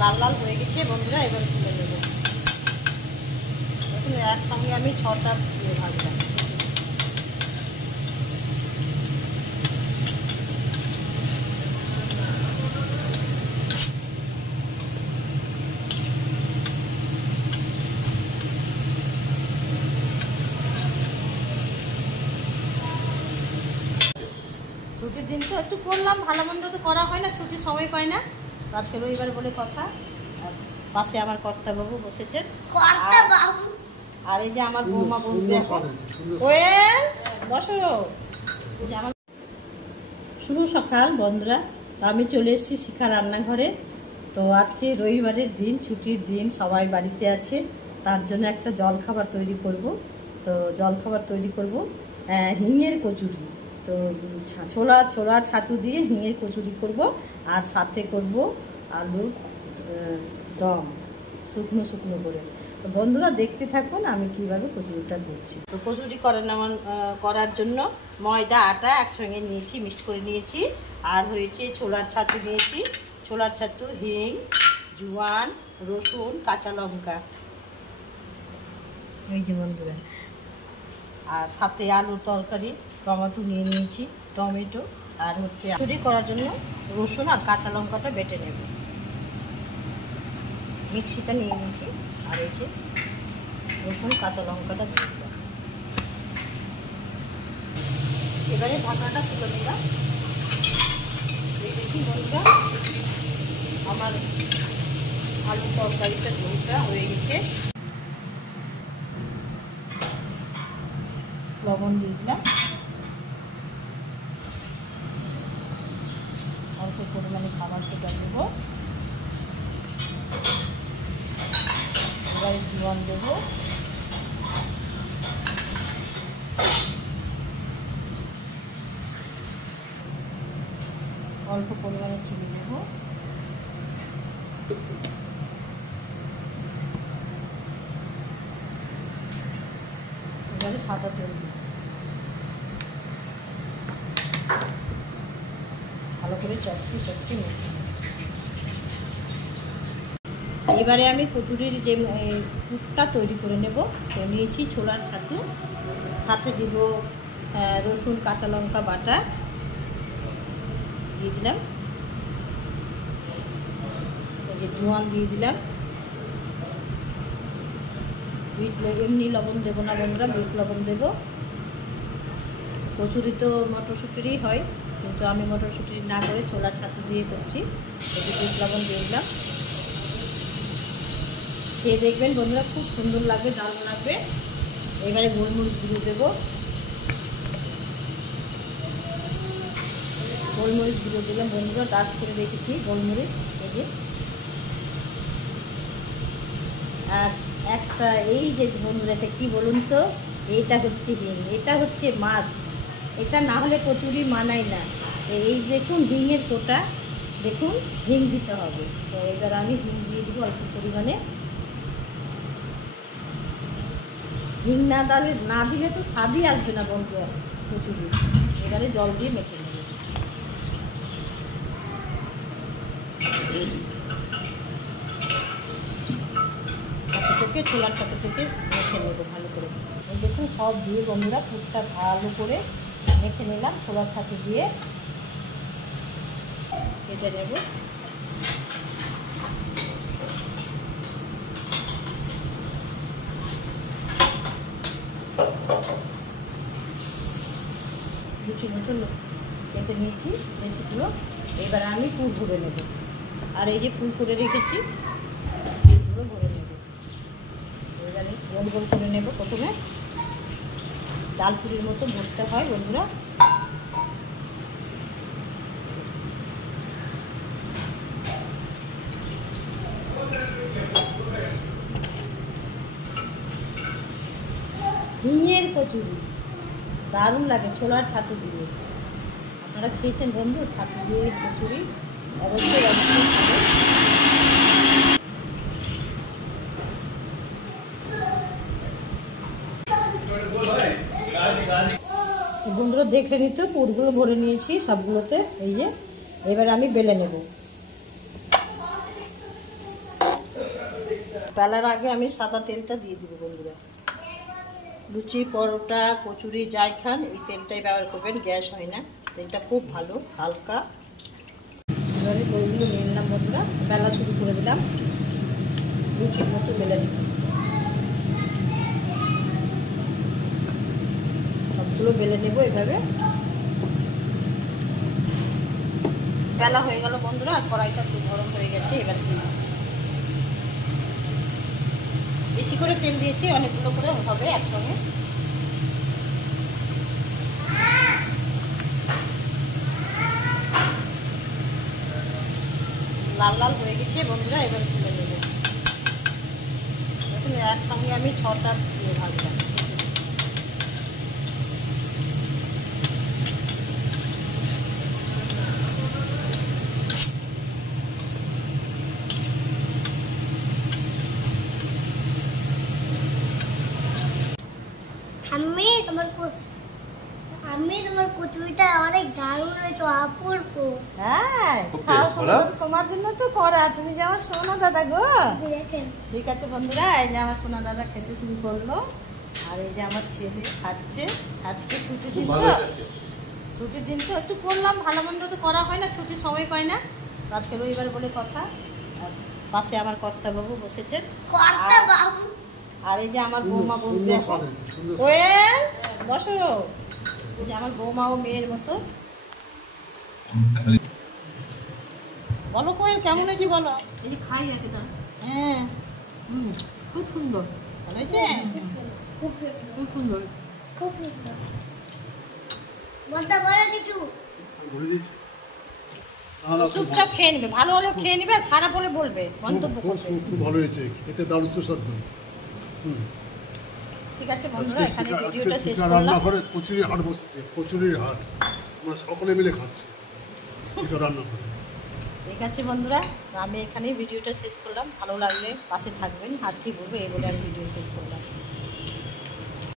লাল লাল হয়ে গেছে বন্ধুরা, এবার তুলে দেবো। এখন একসঙ্গে আমি 6টা ভাজলাম। ছুটির দিন তো একটু করলাম, ভালো মন্দ তো করা হয় না, ছুটির সময় পায় না। আজকে রবিবার বলে কথা। পাশে আমার কর্তাবাবু বসেছেন, আর এই যে আমার বৌমা বলতে বসো। শুভ সকাল বন্ধুরা, আমি চলে এসেছি শিখা রান্নাঘরে। তো আজকে রবিবারের দিন, ছুটির দিন, সবাই বাড়িতে আছে, তার জন্য একটা জলখাবার তৈরি করব। তো জলখাবার তৈরি করব হিঙের কচুরি। তো ছোলার ছাতু দিয়ে হিঙের কচুরি করব, আর সাথে করব আলুর দম, শুকনো শুকনো করে। তো বন্ধুরা দেখতে থাকুন আমি কিভাবে কচুরিটা করছি। তো কচুরি করার জন্য ময়দা আটা একসঙ্গে নিয়েছি, মিক্সড করে নিয়েছি। আর হয়েছে ছোলার ছাতু নিয়েছি, ছোলার ছাতু, হিং, জোয়ান, রসুন, কাঁচা লঙ্কা, এই যে বন্ধুরা। আর সাথে আলুর তরকারি, টমেটো নিয়ে নিয়েছি, টমেটো। আর হচ্ছে কচুরি করার জন্য রসুন আর কাঁচা লঙ্কাটা বেটে নেব, মিক্সিটা নিয়ে নিয়েছি। আর এই যে রসুন কাঁচা লঙ্কাটা দিয়ে দিলাম। এবারে ঢাকনাটা তুলে নিলাম। এই দেখি বন্ধুরা, আমার আলু তরকারিটা ঝোলটা হয়ে গেছে। লবণ দিয়ে দিলাম, অল্প পরিমাণে খাবার সোডা দেবো। এবারে জোয়ান দেবো, অল্প পরিমাণে চিনি দেবো, এবারে সাদা তেল দেবো, ভালো করে চটকে মিশিয়ে। এবারে আমি কচুরির যে পুরটা তৈরি করে নেব। তো নিয়েছি ছোলার ছাতু, সাথে দিব রসুন কাঁচা লঙ্কা বাটা দিয়ে দিলাম, এই যে জোয়ান দিয়ে দিলাম। এমনি লবণ দেবো না বন্ধুরা, বিট লবণ দেবো। কচুরি তো মটরশুঁটিরই হয়, কিন্তু আমি মটরশুঁটি না করে ছোলার ছাতু দিয়ে করছি। এই যে বিট লবণ দিয়ে দিলাম। খেয়ে দেখবেন বন্ধুরা, খুব সুন্দর লাগবে, দারুণ লাগবে। এবারে গোলমরিচ গুঁড়ো দেবো, গোলমরিচ গুঁড়ো দিলাম বন্ধুরা, ডাস্ট করে রেখেছি গোলমরিচ। এই যে আর একটা এই যে বন্ধুরা, এটা কী বলুন তো, এইটা হচ্ছে হিং, এটা হচ্ছে মাছ, এটা না হলে কচুরি মানাই না। এই দেখুন হিঙের কোটা, দেখুন হিং দিতে হবে। তো এবার আমি হিং দিয়ে দিব অল্প পরিমাণে। হিং না দিলে তো স্বাদই আসবে না বন্ধুরা কচুরি। এবারে জল দিয়ে মেখে নেব। থেকে ছোলার সাথে থেকে মেখে নেবো ভালো করে। এই দেখুন সব দিয়ে বন্ধুরা পুরটা ভালো করে মেখে নিলাম, ছোলার সাথে দিয়ে কেটে নেব। লুচি মতো কেটে নিয়েছি রেসিপিগুলো। এবার আমি পুর ভরে নেব। আর এই যে পুর করে রেখেছি, পুরো ভরে নেব। এবার আমি গোল গোল করে নেব। প্রথমে ডাল পুরির মতো ভরতে হয় বন্ধুরা। হিঙের কচুরি দারুণ লাগে ছোলার ছাতু দিয়ে। আপনারা খেয়েছেন বন্ধু ছাতু দিয়ে কচুরি? অবশ্যই বন্ধুরা দেখে নিতে পুরগুলো ভরে নিয়েছি সবগুলোতে। এই যে এবার আমি বেলে নেব। বেলার আগে আমি সাদা তেলটা দিয়ে দিব বন্ধুরা। লুচি, পরোটা, কচুরি যাই খান এই তেলটাই ব্যবহার করবেন, গ্যাস হয় না। তেলটা খুব ভালো, হালকা। এবারে বইগুলো নিয়ে নিলাম বন্ধুরা, বেলা শুরু করে দিলাম, লুচির মতো বেলে দিলাম। সবগুলো বেলে নেবো এভাবে। বেলা হয়ে গেল বন্ধুরা, কড়াইটা খুব গরম হয়ে গেছে। এবার বেশি করে তেল দিয়েছি, অনেকগুলো করে হবে একসঙ্গে। লাল লাল হয়ে গেছে বন্ধুরা, এবার তুলে নেব। দেখুন একসঙ্গে আমি 6টা দিয়ে ভাজলাম। তোমার কচুরিটা অনেক দারুণ হয়েছে, অপূর্ব। হ্যাঁ, তোমার জন্য তো করা। তুমি যে আমার সোনা দাদা গো। ঠিক আছে বন্ধুরা, এই যে আমার সোনা দাদা খেতে শুরু করলো, আর এই যে আমার ছেলে খাচ্ছে। আজকে ছুটির দিন তো, ছুটির দিন তো একটু করলাম, ভালো মন্দ তো করা হয় না, ছুটির সময় পাই না। আজকে রবিবার বলে কথা। পাশে আমার কর্তা বাবু বসেছেন, আর এই যে আমার বৌমা বলছে কোয়েল বসো। এই যে আমার বৌমা ও মেয়ের মতো। বলো কোয়েল কেমন হয়েছে বলো। এই যে খাই একটা। হ্যাঁ, খুব সুন্দর। ভালো হয়েছে, খুব সুন্দর। বলতে বলো কিছু। চুপচাপ খেয়ে নিবে, ভালো হলে খেয়ে নিবে, আর খারাপ হলে বলবে, মন্তব্য করবে। খুব ভালো হয়েছে, খেতে দারুণ সুস্বাদু। ঠিক আছে বন্ধুরা, এখানে ভিডিওটা শেষ রান্না করলাম। করে কচুরি হাট বসেছে, কচুরির হাট, আমরা সকলে মিলে খাচ্ছি রান্না করে। ঠিক আছে বন্ধুরা, আমি এখানেই ভিডিওটা শেষ করলাম। ভালো লাগলে পাশে থাকবেন, আর কি বলবো এই বলে আমি ভিডিও শেষ করলাম।